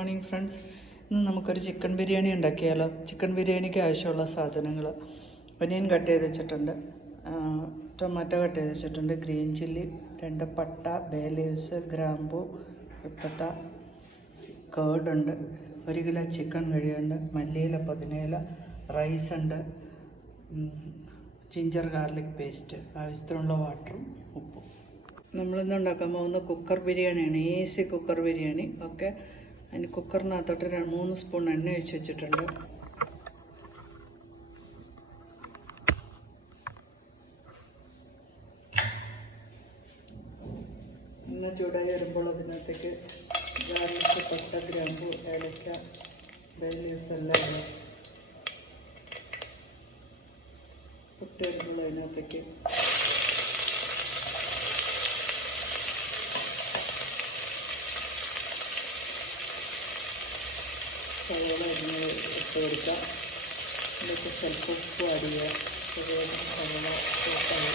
Morning friends, ഇന്ന് നമുക്കൊരു chicken biryani ഉണ്ടാക്കിയാലോ. ചിക്കൻ ബിരിയാണിക്ക് ആവശ്യമുള്ള സാധനങ്ങൾ: ഒനിയൻ കട്ട് ചെയ്ത് വെച്ചിട്ടുണ്ട്, ടൊമാറ്റോ കട്ട് ചെയ്ത് വെച്ചിട്ടുണ്ട്, ഗ്രീൻ ചില്ലി, 2 പട്ട, ബേ ലീവ്സ്, ഗ്രാമ്പു, ഉപ്പത്ത, കേർഡുണ്ട്, 1 കിലോ ചിക്കൻ കഴിയുണ്ട്, മല്ലിയില, പുതിനയില, റൈസ് ഉണ്ട്, ജിഞ്ചർ ഗാർലിക് പേസ്റ്റ്, ആവശ്യത്തിനുള്ള വാട്ടറും ഉപ്പും. നമ്മളിന്ന് ഉണ്ടാക്കാൻ പോകുന്ന കുക്കർ ബിരിയാണിയാണ്. Easy cooker biryani. ഓക്കെ, അതിന് കുക്കറിനകത്തോട്ട് 3 സ്പൂൺ എണ്ണ ഒഴിച്ച് വെച്ചിട്ടുണ്ട്. എണ്ണ ചൂടായി വരുമ്പോൾ അതിനകത്തേക്ക് ഗാർലിക്, പട്ട, ഗ്രാമ്പു, ഏലക്ക, ബേ ലീവ്സ് എല്ലാം ഇടുക. പൊട്ടി വരുമ്പോൾ അതിനകത്തേക്ക് സവോള അരിഞ്ഞ് ഇട്ട് കൊടുക്കുക. എന്നിട്ട് ചിലപ്പോൾ ഉപ്പ് അരിയുക. സവോള സോസായി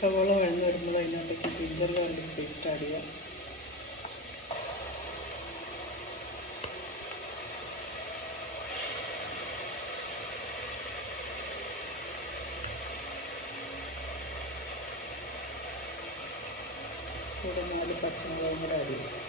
സവോള വഴന്ന് വരുമ്പോൾ അതിനകത്തേക്ക് ജിഞ്ചർ ഗാർലിക് പേസ്റ്റ് ആഡ് ചെയ്യുക. കൂടെ 4 പച്ചമുളകും കൂടെ ആഡ് ചെയ്യുക.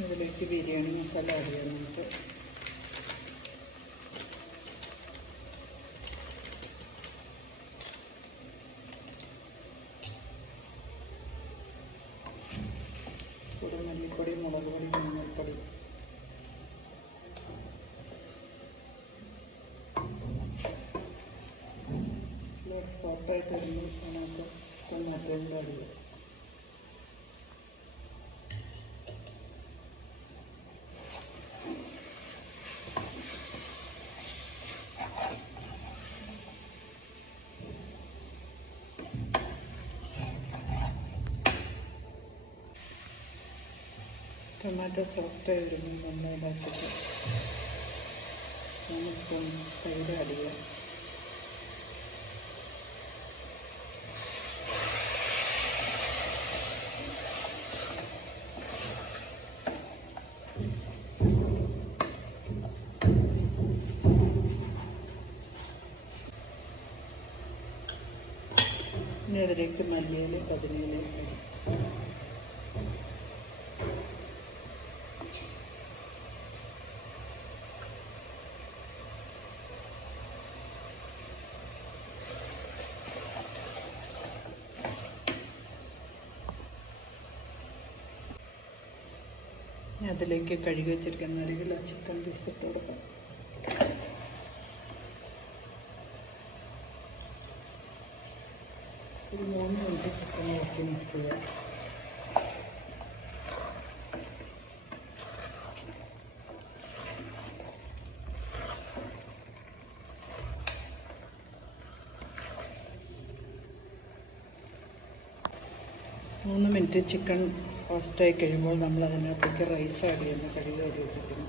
ഇതിലേക്ക് ബിരിയാണി മസാല ആഡ് ചെയ്യാം. നമുക്ക് കൂടെ മല്ലിപ്പൊടി, മുളക് പൊടി, മഞ്ഞൾപ്പൊടി, സോഫ്റ്റായിട്ട് വരുമ്പോൾ അതിനകത്ത് ടൊമാറ്റോയും കൂടെ ആഡ് ചെയ്യാം. ടൊമാറ്റോ സോഫ്റ്റായി വരുമ്പോൾ നമ്മൾ അതിനകത്തേക്ക് 3 സ്പൂൺ തൈര് ആഡ് ചെയ്യുക. ഇനി അതിലേക്ക് മല്ലിയില, പുതിനയില ഇടുക. അതിലേക്ക് കഴുകി വെച്ചിരിക്കുന്ന 1 കിലോ ചിക്കൻ പീസ് ഇട്ട് കൊടുക്കാം. ഒരു 3 മിനിറ്റ് ചിക്കൻ ഇളക്കി മിക്സ് ചെയ്യാം. മൂന്ന് മിനിറ്റ് ചിക്കൻ റോസ്റ്റായി കഴിയുമ്പോൾ നമ്മൾ അതിനകത്തേക്ക് റൈസ് ആഡ് ചെയ്യുന്നു. കഴുകി വെച്ചിരിക്കുന്നു.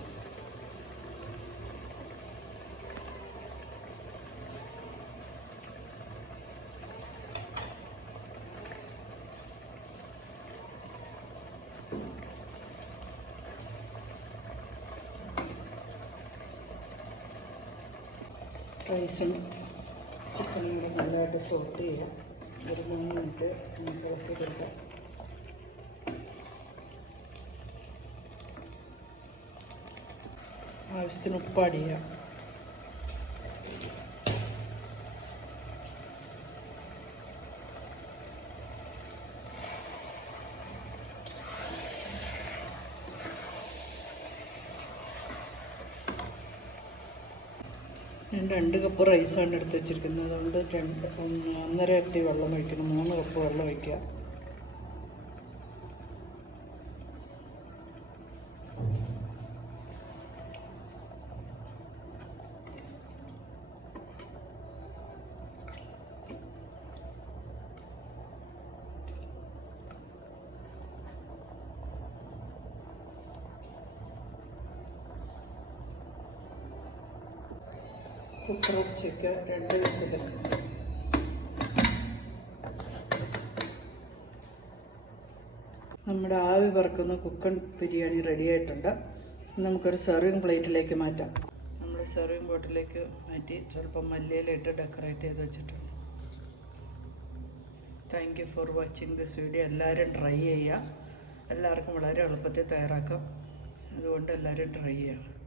റൈസും ചിക്കനും കൂടെ നല്ലതായിട്ട് സോട്ട് ചെയ്യാം. ഒരു 3 മിനിറ്റ് നമുക്ക് ഇളക്കി കൊടുക്കാം. ആവശ്യത്തിന് ഉപ്പ് ആഡ് ചെയ്യാം. ഞാൻ 2 കപ്പ് റൈസാണ് എടുത്ത് വെച്ചിരിക്കുന്നത്. അതുകൊണ്ട് 1.5 ഇരട്ടി വെള്ളം ഒഴിക്കണം. 3 കപ്പ് വെള്ളം ഒഴിക്കുക. കുക്കർ അടച്ച് വയ്ക്കുക. 2 വിസിൽ. നമ്മുടെ ആവി പറക്കുന്ന കുക്കൻ ബിരിയാണി റെഡി ആയിട്ടുണ്ട്. നമുക്കൊരു സെർവിങ് പ്ലേറ്റിലേക്ക് മാറ്റാം. നമ്മൾ സെർവിങ് ബോട്ടിലേക്ക് മാറ്റി സ്വല്പം മല്ലിയിലിട്ട് ഡെക്കറേറ്റ് ചെയ്ത് വെച്ചിട്ടുണ്ട്. Thank you for watching this video. എല്ലാവരും ട്രൈ ചെയ്യുക. എല്ലാവർക്കും വളരെ എളുപ്പത്തിൽ തയ്യാറാക്കാം. അതുകൊണ്ട് എല്ലാവരും ട്രൈ ചെയ്യുക.